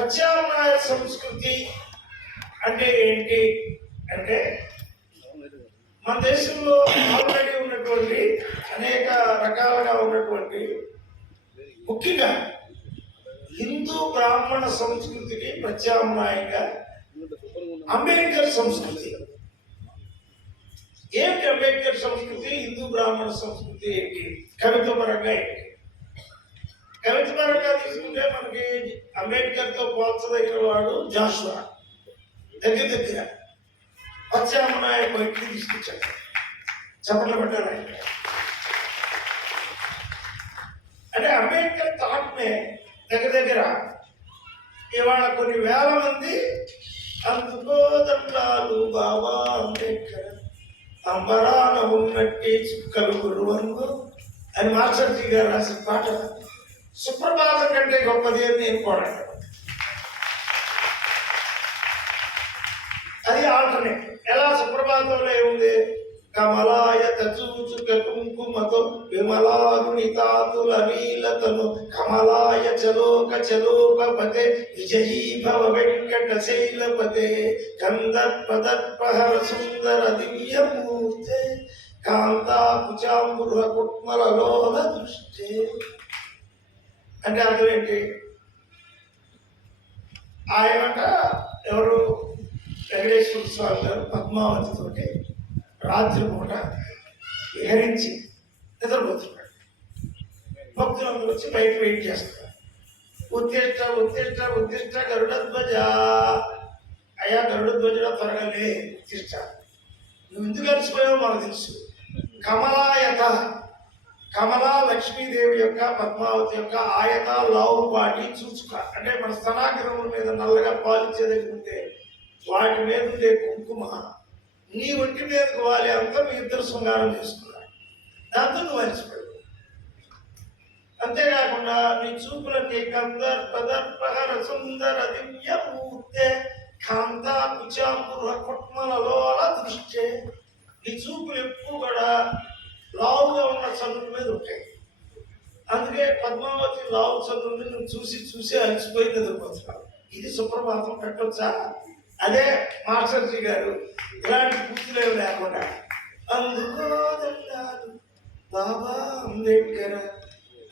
ప్రత్యామ్నాయ సంస్కృతి అంటే ఏంటి? అంటే మన దేశంలో ఆల్రెడీ ఉన్నటువంటి అనేక రకాలుగా ఉన్నటువంటి ముఖ్యంగా హిందూ బ్రాహ్మణ సంస్కృతికి ప్రత్యామ్నాయంగా అంబేద్కర్ సంస్కృతి. ఏమిటి అంబేద్కర్ సంస్కృతి? హిందూ బ్రాహ్మణ సంస్కృతి ఏంటి? కవిత్వ పరంగా ఏంటి? కవిత్వ పరంగా తీసుకుంటే మనకి అంబేద్కర్తో పోల్చదగిన వాడు జాషువా. దగ్గర దగ్గర పచ్చామనాయ బయటికి తీసుకొచ్చాడు. చప్పట్లు పెట్టారు ఆయన. అంటే అంబేద్కర్ థాట్నే దగ్గర దగ్గర ఇవాళ కొన్ని వేల మంది అందుకోదండాలు బాబా అంబేద్కర్. అంబరాన ఉన్నట్టే చుక్కలు గురువంగు అని మాస్టర్జీ గారు రాసిన పాట సుప్రభాతం కంటే గొప్పది అని నేను కూడా అది ఆల్టర్నేట్ ఎలా సుప్రభాతంలో ఏముంది? కమలాయ చూచుక కుంకుమతో విమలాగుణితాతుల నీలతను కమలాయ చలోక చలోపతే విజయీ భవ వెంకట శైలపతే కందర్పదర్పహర సుందర దివ్యమూర్తే కాంతా కుట్మల లోల దృష్టి. అంటే అర్థం ఏంటి? ఆయనట ఎవరు వెంకటేశ్వర స్వామి గారు పద్మావతితో రాత్రి పూట విహరించి నిద్రపోతున్నాడు. భక్తులందరూ వచ్చి బయట వెయిట్ చేస్తారు ఉత్తిష్ట ఉత్తిష్ట ఉత్తిష్ట గరుడధ్వజ. అయ్యా గరుడధ్వజుడ త్వరగా లే ఉత్తిష్ట నువ్వు ఎందుకు కలిసిపోయావో మాకు తెలుసు. కమలాయత. కమలా లక్ష్మీదేవి యొక్క పద్మావతి యొక్క ఆయత లావు వాటి చూచుక అంటే మన స్తనాగ్రముల మీద నల్లగా పాలిచ్చే ఉంటే వాటి మీద ఉండే కుంకుమ. నీ ఒంటి మీదకు వాలి అంతా మీ ఇద్దరు శృంగారం చేసుకున్నారు. దాంతో నువ్వు మర్చిపోయావు అంతేకాకుండా నీ చూపులన్నీ కందర్ పదర్పహర సుందర దివ్య మూర్తే కాంత కుచాంబుర కుట్మలలో దృష్టి. నీ చూపులు ఎప్పుడు కూడా లావుగా ఉన్న చంద్రుల మీద ఉంటాయి. అందుకే పద్మావతి లావు చంద్రుడిని నువ్వు చూసి చూసి అలసిపోయి నిద్రపోతున్నావు. ఇది సుప్రభాతం పెట్టొచ్చా? అదే మాస్టర్జీ గారు ఇలాంటి పూర్తులేవి లేకుండా అందుకోదన్నాడు బాబా అంబేద్కర్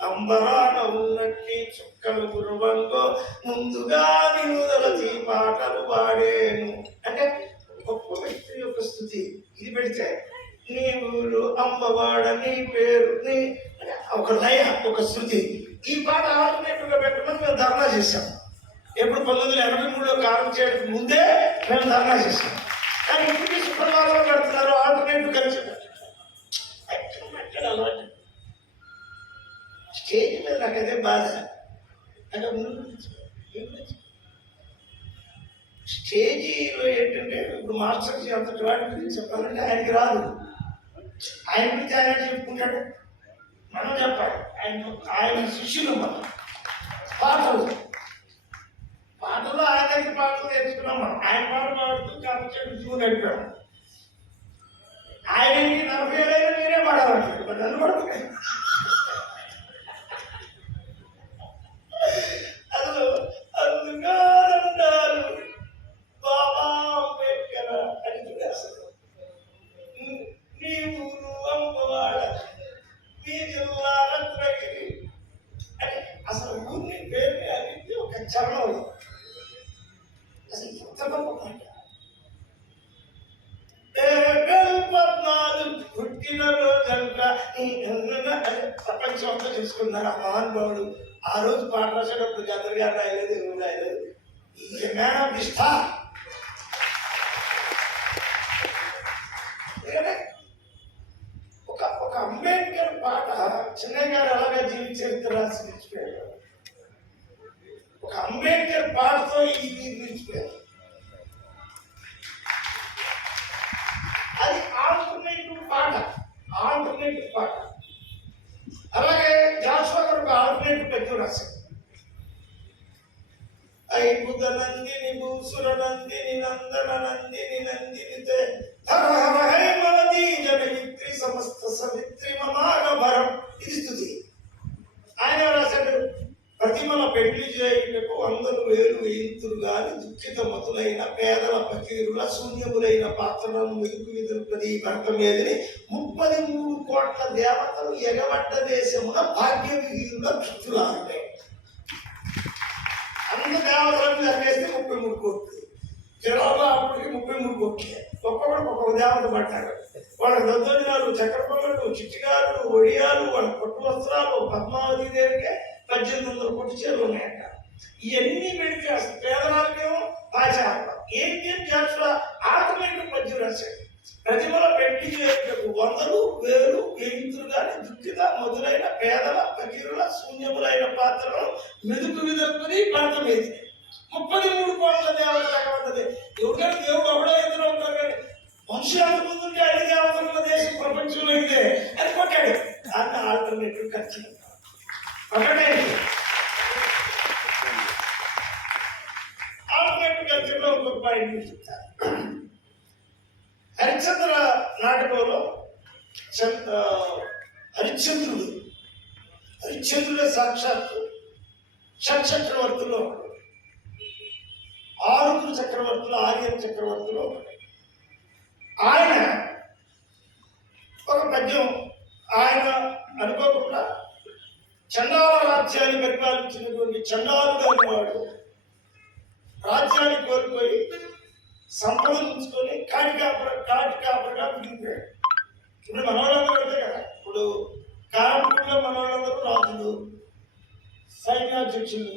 అంబరాన ఉన్నట్టి చుక్కలు గురువంగో ముందుగా నిలుదలచి పాటలు పాడేను. అంటే గొప్ప వ్యక్తి యొక్క స్థుతి. ఇది పెడితే నీ ఊరు అమ్మవాడ నీ పేరు నీ ఒక లయ ఒక శృతి. ఈ పాట ఆల్టర్నేటివ్గా పెట్టమని మేము ధర్నా చేశాం. ఎప్పుడు పంతొమ్మిది వందల ఎనభై మూడులో కాలం చేయడానికి ముందే మేము ధర్నా చేశాం. కానీ ఇప్పుడు శుక్రవారం పెడుతున్నారు ఆల్టర్నేటివ్ కలిసి అలవాటు? స్టేజ్ మీద నాకు అదే బాధ. అంటే స్టేజీలో ఏంటంటే ఇప్పుడు మాస్టర్స్ అంతటి వాటి గురించి చెప్పాలంటే ఆయనకి రాదు. ఆయన గురించి ఆయన చెప్పుకుంటాడు. మనం చెప్పాలి. ఆయన ఆయన శిష్యులు మనం. పాటలు. పాటలు ఆయన దగ్గర పాటలు నేర్చుకున్నాం మనం. ఆయన పాట పాడుతూ కాబట్టి జీవన నడిపాడు ఆయనకి నలభై ఏళ్ళైనా మీరే పాడాలంటాడు మరి నన్ను పడుతున్నాయి చరణం అసలు ఎంత గొప్ప మాట పుట్టిన రోజంట ఈ ప్రపంచం అంతా చూసుకున్నారు ఆ మహానుభావుడు. ఆ రోజు పాట రాసేటప్పుడు గదర్ గారు రాయలేదు ఎవరు రాయలేదు. ఈ మ్యాన్ ఆఫ్ ది స్టార్ పాత్రలను వెలుగు విదురుపది భర్త మీదని ముప్పది మూడు కోట్ల దేవతలు ఎగబడ్డ దేశమున భాగ్య విహీనుల క్షుతులాంటే అంత దేవతలను చదివేస్తే ముప్పై మూడు కోట్లు. జిల్లాలో అప్పటికి ముప్పై మూడు కోట్లే. ఒక్కొక్కడు ఒక్కొక్క దేవత పట్టారు వాళ్ళ దద్దోజనాలు చక్రపొల్లలు చిట్టిగాలు ఒడియాలు వాళ్ళ పట్టు వస్త్రాలు పద్మావతి దేవికే పద్దెనిమిది వందల కొట్టి చీరలు ఉన్నాయంట ఇవన్నీ పెడితే అసలు పేదవాళ్ళకేమో ఆచారం ఏం ఏం ఆటోమేటిక్ మధ్య రాశాడు ప్రతిమల పెట్టి వందలు వేలు వేయింతులు కానీ దుఃఖిత మొదలైన పేదల ఫకీరుల శూన్యములైన పాత్రలను మెదుపు విదర్పుని భర్త మీది ముప్పై మూడు కోట్ల దేవత ఎక్కడుంటది ఎవరికైనా దేవుడు ఎవడో ఎదురు ఉంటారు కానీ మనుషులంత ముందుంటే అన్ని దేవతల దేశం ప్రపంచంలో ఇదే. అది కొట్టాడు. దాన్ని ఆల్టర్నేటివ్ ఖర్చు ఒకటే. ఆల్టర్నేటివ్ ఖర్చులో పాయింట్ హరిశ్చంద్ర నాటకంలో హరిశ్చంద్రుడు హరిశ్చంద్రుడే సాక్షాత్తు షట్ చక్రవర్తుల్లో ఆరుగురు చక్రవర్తులు ఆర్యన్ చక్రవర్తులు ఆయన ఒక పద్యం ఆయన అనుకోకుండా చండాల రాజ్యాన్ని పరిపాలించినటువంటి చండాలుడు అనేవాడు రాజ్యాన్ని కోల్పోయి సంపాదించుకొని కాటి కాపర కాటి కాపరగా మిగిలిపోయాడు. ఇప్పుడు మనవాళ్ళందరూ అంతే కదా. ఇప్పుడు కారంపూడిలో మనవాళ్ళందరూ రాజులు సైన్యాధ్యక్షులు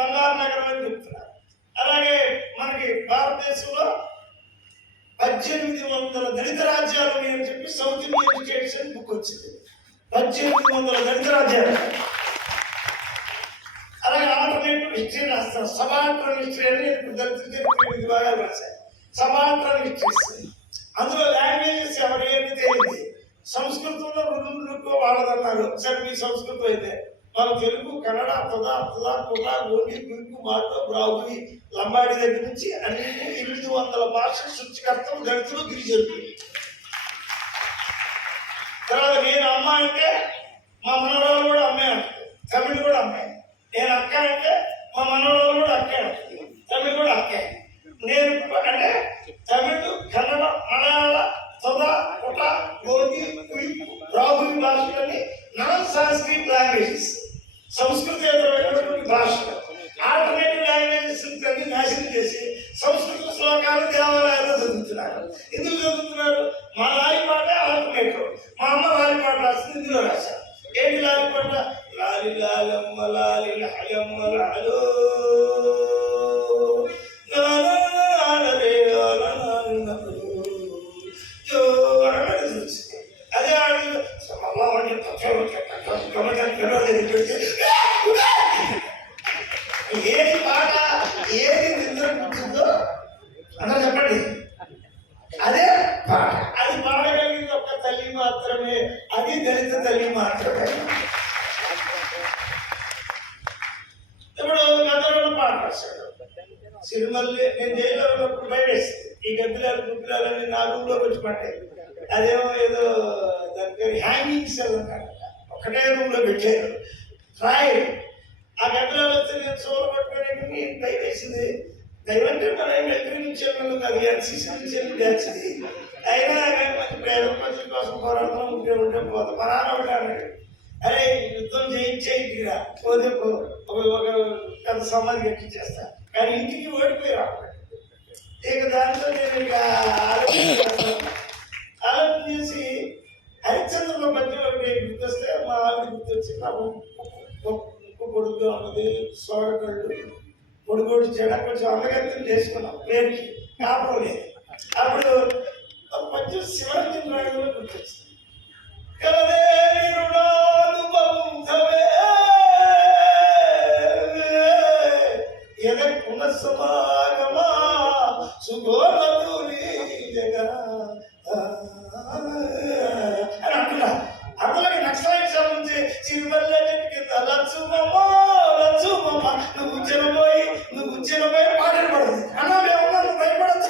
బంగారు నగరం అని చెప్తున్నారు. అలాగే మనకి భారతదేశంలో పద్దెనిమిది వందల దళిత రాజ్యాలు అని చెప్పి సౌత్ ఇండియన్ ఎడ్యుకేషన్ బుక్ వచ్చింది. పద్దెనిమిది వందల దళిత రాజ్యాలు. అలాగే ఆల్టర్నేటివ్ హిస్టరీ రాస్తారు సమాంతర హిస్టరీ అని ఇప్పుడు దళిత చరిత్ర భాగాలు రాశారు సమాంతర హిస్టరీస్. అందులో లాంగ్వేజెస్ ఎవరికైనా తెలియదు సంస్కృతంలో రుణులకు వాళ్ళదన్నారు. సరే మీ సంస్కృతం అయితే. మన తెలుగు కన్నడ తుదా తుదా కుదా గోడి గుంపు మాట బ్రాహ్మణి లంబాడి దగ్గర నుంచి అన్ని ఎనిమిది వందల భాషలు సృష్టికర్తలు దళితులు గిరిజనులు. తర్వాత నేను అమ్మ అంటే మా మనవరాలు కూడా అమ్మాయి అంటారు తమిళ్ కూడా అమ్మాయి నేను అక్క అంటే మా మనవరాలు కూడా అక్కే తమిళ తమిళ్ కూడా అక్కే. నేను అంటే తమిళ్ కన్నడ మలయాళ సదా కుట గోగి కుయింపు రాహుల్ భాషలని నాన్ సాంస్క్రిట్ లాంగ్వేజెస్. సంస్కృతేతరమైనటువంటి భాషలు ఏది పాట ఏది నిద్రపుతుందో అందరూ చెప్పండి. అదే పాట. అది పాడగలిగింది ఒక తల్లి మాత్రమే అది దళిత తల్లి మాత్రమే. ఇప్పుడు గతంలో పాట రాశాడు. సినిమాలు నేను జైల్లో ఉన్నప్పుడు భయవేసింది ఈ గబ్బిలాలు గుబ్బిలాలని నా రూమ్లోకి వచ్చి పట్టాయి అదేమో ఏదో దాని పేరు హ్యాంగింగ్ సెల్ అంటారు ఒకటే రూమ్లో పెట్టారు. ట్రాయల్ ఆ గబ్బిలాలు వస్తే నేను సోలు పట్టుకొని నేను భయవేసింది దైవంటే మనం ఎక్కడి నుంచి అది కాదు ఎన్సీసీ నుంచి వెళ్ళి అయినా కానీ మంచి పేద ప్రజల కోసం పోరాటం ఉంటే ఉంటే పోతాం మా నాన్న అరే యుద్ధం చేయించే ఇంటికి పోతే ఒక ఒక పెద్ద సమాధి కట్టించేస్తా. కానీ ఇంటికి ఓడిపోయి ఇక దాంతో నేను ఇక ఆలోచన చేసి హరిశ్చంద్రలో మధ్య ఒకటి గుర్తొస్తే మా ఆవిడ గుర్తొచ్చి నాకు ముక్కు పొడుగ్గా ఉన్నది సోగకళ్ళు పొడుగోడు చెడ కొంచెం అందగత్యం చేసుకున్నాం. పేరుకి కాపురం లేదు. అప్పుడు కొంచెం శివరంజన్ రాయడంలో గుర్తొచ్చింది. కలదేవి రుణానుబంధమే ఎదక్కున్న సమాగమా సుగోళూరి சில பேர் பாடல்படுது ஆனால் எவ்வளவு பயன்படுத்த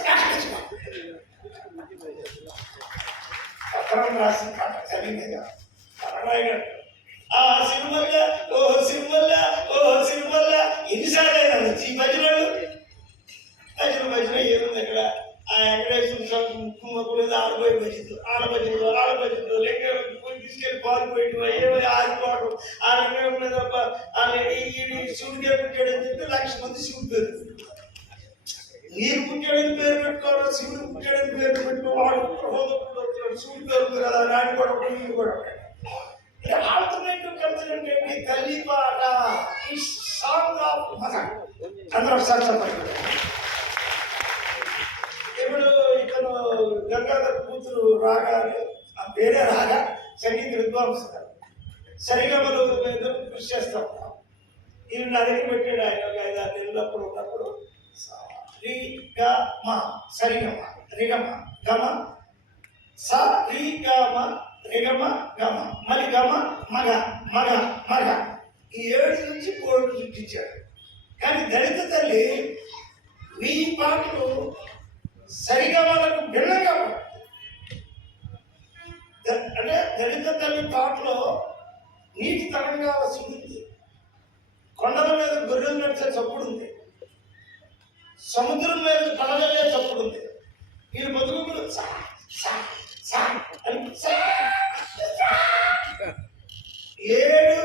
அப்புறம் ராசி. ఈ పుట్టాడని పేరు పెట్టుకోవాలి శివుడు పుట్టాడని పేరు పెట్టుకోవాలి ప్రబోధకుడు వచ్చాడు శివుడు పేరు కదా నాటి కూడా ఒకటి కూడా ఒకటి. ఆల్టర్నేటివ్ కల్చర్ ఏంటంటే తల్లి పాట ఈ సాంగ్ ఆఫ్ మదర్ అందరూ ఒకసారి చెప్పండి. ఇప్పుడు ఇతను గంగాధర్ కూతురు రాగానే ఆ పేరే రాగా సంగీత విద్వాంసుడు సరిగమలు ఇద్దరు కృషి చేస్తా ఉంటాం ఈయన నా దగ్గర పెట్టాడు ఆయన ఒక ఐదు ఆరు నెలలప్పుడు ఉన్నప్పుడు. రి గ మ సరిగమ రిగమ గమ స రి గ మ రిగమ గమ మలి గమ మగ మగ మగ. ఈ ఏడు నుంచి కోడు సృష్టించాడు. కానీ దళిత తల్లి మీ పాటలు సరిగా వాళ్ళకు భిన్నంగా అంటే దళిత తల్లి పాటలో నీటి తరంగాల సుడుంది కొండల మీద గొర్రెలు నడిచే చప్పుడు ఉంది. సముద్రం మీద పడవలే చప్పుడు ఉంది వీళ్ళు బతుకులు ఏడు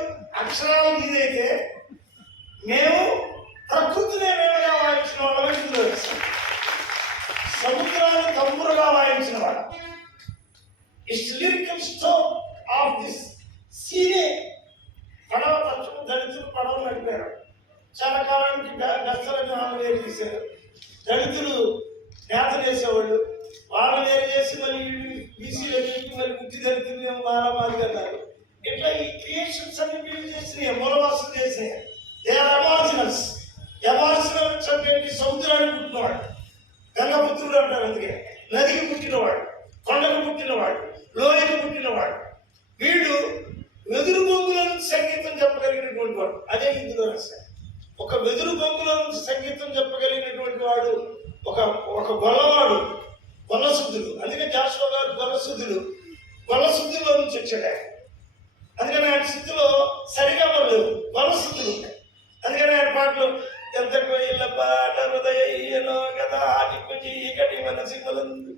అక్షరాలు ఇదైతే మేము ప్రకృతిని వేరుగా వాయించిన వాళ్ళమే ఇందులో వేస్తాం సముద్రాన్ని తంపురుగా వాయించిన వాడు it's lyrical store of this సీనే పడవ పక్షం దళితులు పడవ నడిపారు. చాలా కాలానికి దసరా వేరు చేశారు. దళితులు నేత చేసేవాళ్ళు. వాళ్ళు వేరు చేసి మళ్ళీ బీసీలో మరి మళ్ళీ దళితులు మారామాది అన్నారు. ఇట్లా ఈ క్రియేషన్స్ అన్ని బిల్డ్ చేసినాయి. మూలవాసం చేసినాయి. దే ఆర్ అమార్జినల్స్ అమార్జినల్స్ అంటే సముద్రానికి పుట్టినవాడు గంగపుత్రుడు అంటారు అందుకే. నదికి పుట్టినవాడు కొండకు పుట్టినవాడు లోయకు పుట్టినవాడు. వీడు వెదురు బొంగులను సంగీతం చెప్పగలిగినటువంటి వాడు. అదే ఇందులో రాశారు ఒక వెదురు బొమ్మలో నుంచి సంగీతం చెప్పగలిగినటువంటి వాడు ఒక ఒక గొల్లవాడు గొల్లశుద్ధుడు అందుకే జాషువా గారు గొల్లశుద్ధుడు గొల్లశుద్ధిలో నుంచి వచ్చాడు ఆయన. అందుకని ఆయన శుద్ధిలో సరిగా వాళ్ళు గొల్లశుద్ధులు ఉంటాయి అందుకని ఆయన పాటలు ఎంత కోయిల పాట హృదయ ఈయనో కదా ఆటికు చీకటి మనసి మొలందు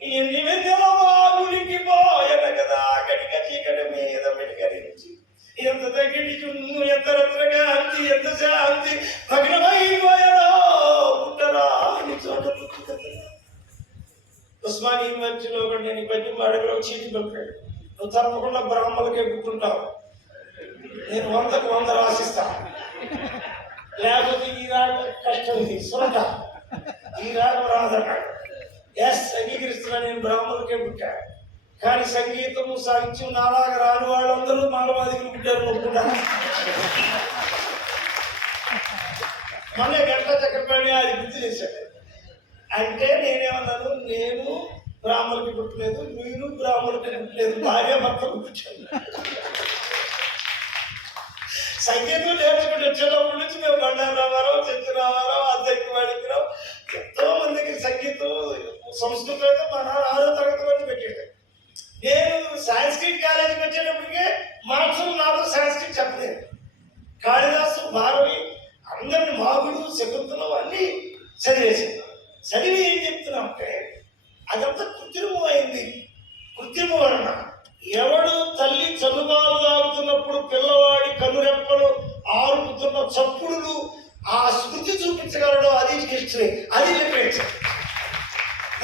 ఎన్ని వెన్నెలవాగులికి పోయన కదా కడిక చీకటి మీద మెడికరించి ఎంత తగిడి చున్ను ఎంత రత్నగా అంతి ఎంత శాంతి. భగ్నమైపోయారో పుట్టరా అని చోట పుట్టుకతరా. యూనివర్సిటీలో ఒకటి నేను ఈ పద్యం అడగలో చీటి పంపాడు నువ్వు తప్పకుండా బ్రాహ్మణులకే పుట్టుంటావు నేను వందకు వంద రాసిస్తా. లేకపోతే ఈ రాగ కష్టం ఇది సురట ఈ రాగం రాదన్నాడు ఎస్ అంగీకరిస్తున్నా నేను బ్రాహ్మణులకే పుట్టాను కానీ సంగీతము సాహిత్యం నాలాగా రాని వాళ్ళందరూ మానవాదికులు పుట్టారు ఒప్పుకుంటారు మొన్న గంట చక్రపాణి అది గుర్తు చేశాడు. అంటే నేనేమన్నాను నేను బ్రాహ్మణులకి పుట్టలేదు మీరు బ్రాహ్మణులకి పుట్టలేదు భార్య భర్త పుట్టాను సంగీతం నేర్చుకుంటే వచ్చేటప్పటి నుంచి మేము బండారు రామారావు చెట్టు రామారావు వాడికి రావు. ఎంతో మందికి సంగీతం సంస్కృతం అయితే మన ఆరో తరగతి వాళ్ళు పెట్టాడు. నేను సాంస్క్రిట్ కాలేజీకి వచ్చేటప్పటికే మాత్రం నాతో సాంస్క్రిట్ చెప్పలేదు. కాళిదాసు భారవి అందరిని మాగుడు శకుంతలం అన్నీ చదివేసాను చదివి ఏం చెప్తున్నామంటే అదంతా కృత్రిమం అయింది కృత్రిమ వలన ఎవడు తల్లి చదువుబాలు తాగుతున్నప్పుడు పిల్లవాడి కనురెప్పలు ఆరుపుతున్న చప్పుడులు ఆ స్మృతి చూపించగలడు అది హిస్టరీ అది లిటరేచర్.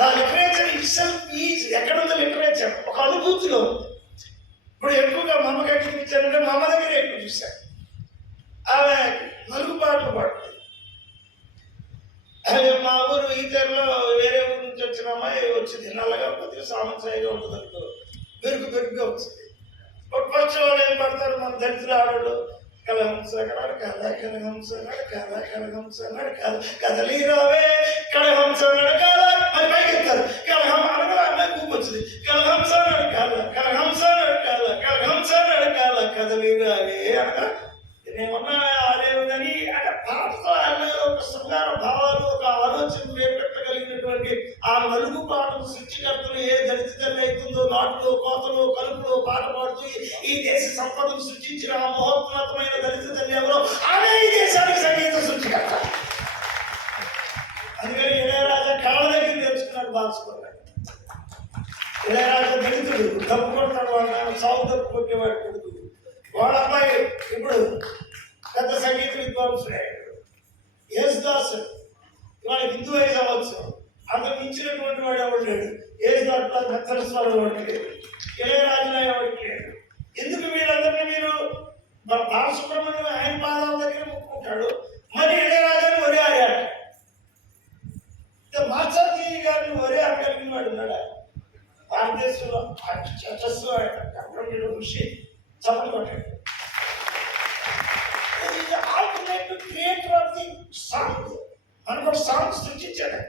ఆ లిటరేచర్ ఇట్సెల్ఫ్ ఈజ్ ఎక్కడ ఉంది లిటరేచర్? ఒక అనుభూతిలో ఉంది. ఇప్పుడు ఎక్కువగా మా అమ్మకి ఎక్కడ చూపించారంటే మా అమ్మ దగ్గర ఎక్కువ చూశాను ఆమె నలుగు పాటలు పాడుతుంది. అదే మా ఊరు ఈతర్లో వేరే ఊరు నుంచి వచ్చిన అమ్మాయి వచ్చింది. నల్లగా కొద్దిగా సామంసాయిగా ఉంటుంది అనుకో. పెరుగు బెరుకుగా వచ్చింది ఒక ఫస్ట్ వాళ్ళు ఏం పడతారు మన దళితులు ఆడవాళ్ళు కలహంస కలడు కథ కలహంస నడు కథ కలహంస నడు కథ కదలి రావే కలహంస నడకాల అని పైకెత్తారు కలహం అనగా అమ్మాయి కూపు కలహంస నడకాల కలహంస నడకాల కలహంస నడకాల కదలి రావే అనగా నేనేమన్నా అదేమి అంటే పాటతో ఆయన ఒక శృంగార భావాలు ఒక ఆలోచన ఏర్పెట్టగలిగినటువంటి ఆ నలుగు పాటను సృష్టికర్తలు ఏ దళిత నాటులో కోతలో కలుపులో పాట పాడుతూ ఈ- దేశ సంపదను సృష్టించిన ఆ మహోన్నతమైన దళిత తల్లి ఎవరో ఆమె ఈ దేశానికి సంగీత సృష్టికర్త అందుకని ఇళయరాజా కాళ్ళ దగ్గర నేర్చుకున్నాడు బాల్చుకున్నాడు ఇళయరాజా దళితుడు డబ్బు కొడతాడు వాడు సాగు డబ్బు కొట్టేవాడు కొడుకు. వాళ్ళ అమ్మాయి ఇప్పుడు పెద్ద సంగీత విద్వాంసుడే. యేసుదాసు ఇవాళ హిందూ అయితే అవ్వచ్చు అంత మించినటువంటి వాడు ఎవడు లేడు. యేసుదాస్ మెత్తల స్వరం వాడికి లేదు ఇళయరాజులా ఎవరికి లేడు ఎందుకు వీళ్ళందరినీ మీరు మన బాలసుబ్రహ్మణ్యం ఆయన పాదాల దగ్గర ముక్కుంటాడు మరి ఇళయరాజాని ఒరే ఆడాడు మాచార్జీ గారిని ఒరే అనగలిగిన వాడు ఉన్నాడా? భారతదేశంలో చర్చస్సు ఆయన ఋషి చప్పట్లు కొట్టాడు. Alternative creator of the song మనకు ఒక సాంగ్ సృష్టించాడు